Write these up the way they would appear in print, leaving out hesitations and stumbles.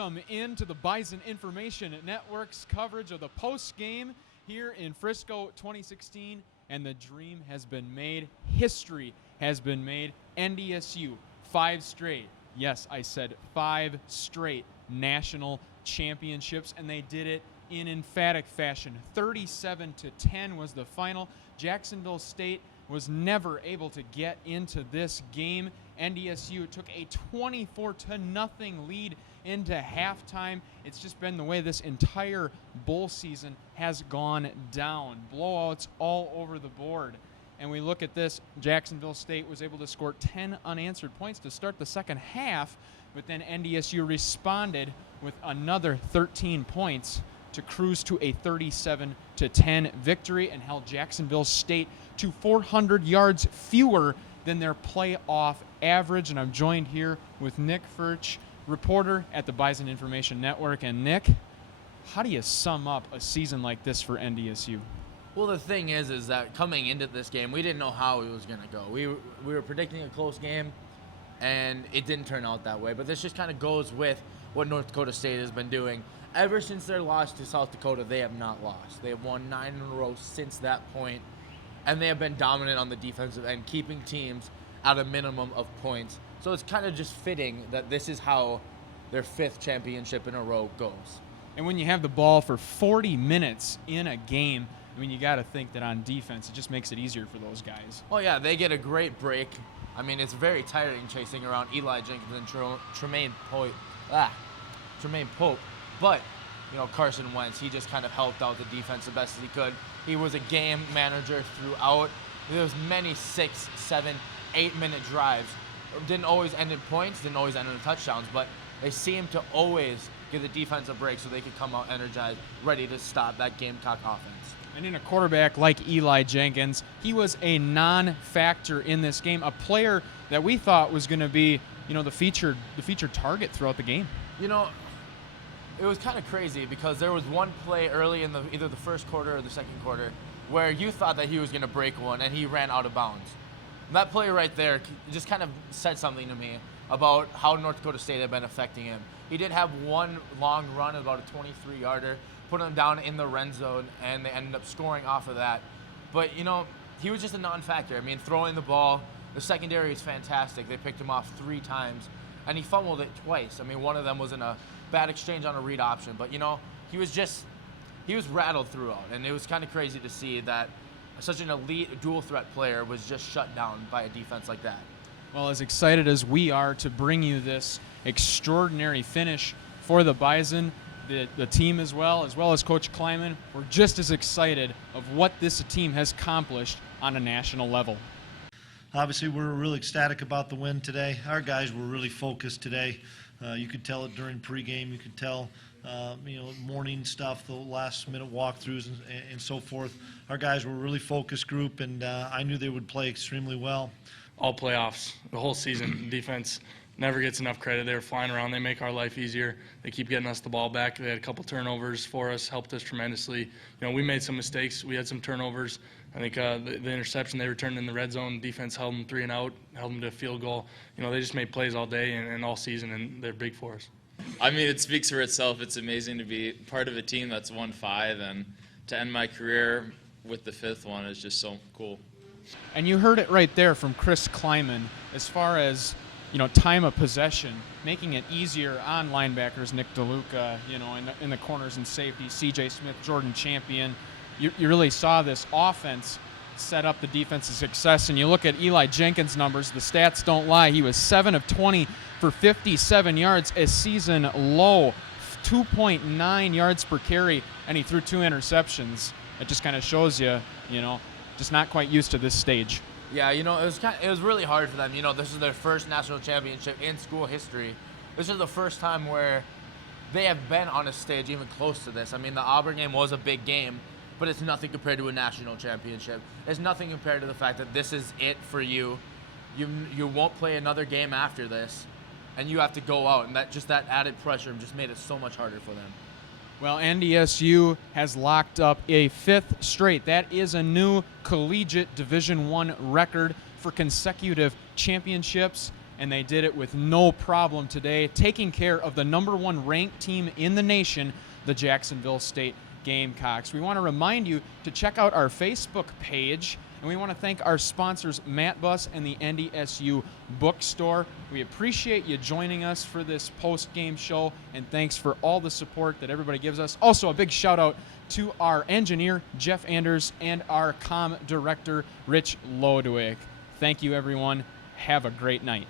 Welcome into the Bison Information Network's coverage of the post-game here in Frisco 2016, and the dream has been made. History has been made. NDSU, 5 straight. Yes, I said 5 straight national championships, and they did it in emphatic fashion. 37-10 was the final. Jacksonville State was never able to get into this game. NDSU took a 24-0 lead into halftime. It's just been the way this entire bowl season has gone down. Blowouts all over the board. And we look at this, Jacksonville State was able to score 10 unanswered points to start the second half, but then NDSU responded with another 13 points to cruise to a 37-10 victory and held Jacksonville State to 400 yards fewer than their playoff average. And I'm joined here with Nick Furch, reporter at the Bison Information Network. And Nick, how do you sum up a season like this for NDSU? Well, the thing is that coming into this game, we didn't know how it was going to go. We were predicting a close game, and it didn't turn out that way. But this just kind of goes with what North Dakota State has been doing. Ever since their loss to South Dakota, they have not lost. They have won 9 in a row since that point, and they have been dominant on the defensive end, keeping teams at a minimum of points. So it's kind of just fitting that this is how their 5th championship in a row goes. And when you have the ball for 40 minutes in a game, I mean, you got to think that on defense, it just makes it easier for those guys. Oh, yeah, they get a great break. I mean, it's very tiring chasing around Eli Jenkins and Tremaine Pope. But, you know, Carson Wentz, he just kind of helped out the defense the best as he could. He was a game manager throughout. There was many 6, 7, 8-minute drives. Didn't always end in points, didn't always end in touchdowns, but they seemed to always give the defense a break so they could come out energized, ready to stop that Gamecock offense. And in a quarterback like Eli Jenkins, he was a non-factor in this game, a player that we thought was going to be, you know, the featured target throughout the game. You know, it was kind of crazy because there was one play early in either the first quarter or the second quarter where you thought that he was going to break one and he ran out of bounds. And that play right there just kind of said something to me about how North Dakota State had been affecting him. He did have one long run, about a 23-yarder, put him down in the red zone, and they ended up scoring off of that. But, you know, he was just a non-factor. I mean, throwing the ball, the secondary is fantastic. They picked him off 3 times, and he fumbled it twice. I mean, one of them was in a bad exchange on a read option. But, you know, he was rattled throughout, and it was kind of crazy to see that such an elite dual-threat player was just shut down by a defense like that. Well, as excited as we are to bring you this extraordinary finish for the Bison, the team as well as Coach Kleiman, we're just as excited of what this team has accomplished on a national level. Obviously, we're really ecstatic about the win today. Our guys were really focused today. You could tell it during pregame. You could tell, morning stuff, the last-minute walkthroughs and so forth. Our guys were a really focused group, and I knew they would play extremely well. All playoffs, the whole season, defense never gets enough credit. They were flying around. They make our life easier. They keep getting us the ball back. They had a couple turnovers for us, helped us tremendously. You know, we made some mistakes. We had some turnovers. I think the interception they returned in the red zone, defense held them 3 and out, held them to a field goal. You know, they just made plays all day and all season, and they're big for us. I mean, it speaks for itself. It's amazing to be part of a team that's won 5, and to end my career with the 5th one is just so cool. And you heard it right there from Chris Kleiman as far as, you know, time of possession, making it easier on linebackers, Nick DeLuca, you know, in the corners and safety, C.J. Smith, Jordan Champion. You really saw this offense set up the defense's success. And you look at Eli Jenkins' numbers, the stats don't lie. He was 7 of 20 for 57 yards, a season low, 2.9 yards per carry, and he threw 2 interceptions. It just kind of shows you, you know, just not quite used to this stage. Yeah, you know, it was really hard for them. You know, this is their first national championship in school history. This is the first time where they have been on a stage even close to this. I mean, the Auburn game was a big game, but it's nothing compared to a national championship. It's nothing compared to the fact that this is it for you. You won't play another game after this, and you have to go out, and that added pressure just made it so much harder for them. Well, NDSU has locked up a 5th straight. That is a new collegiate Division I record for consecutive championships. and they did it with no problem today, taking care of the #1 ranked team in the nation, the Jacksonville State Gamecocks. We want to remind you to check out our Facebook page, and we want to thank our sponsors, Matt Bus and the NDSU Bookstore. We appreciate you joining us for this post-game show, and thanks for all the support that everybody gives us. Also, a big shout-out to our engineer, Jeff Anders, and our comm director, Rich Lodwick. Thank you, everyone. Have a great night.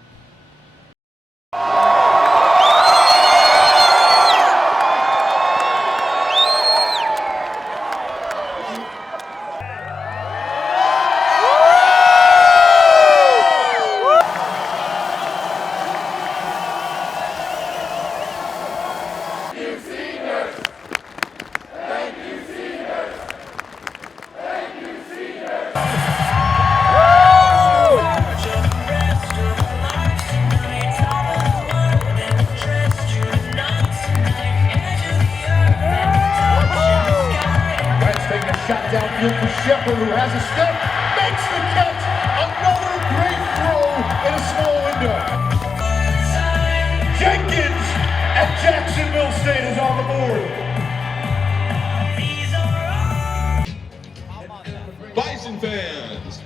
Shot downfield for Shepard, who has a step, makes the catch. Another great throw in a small window. Jenkins at Jacksonville State is on the board. Bison fans,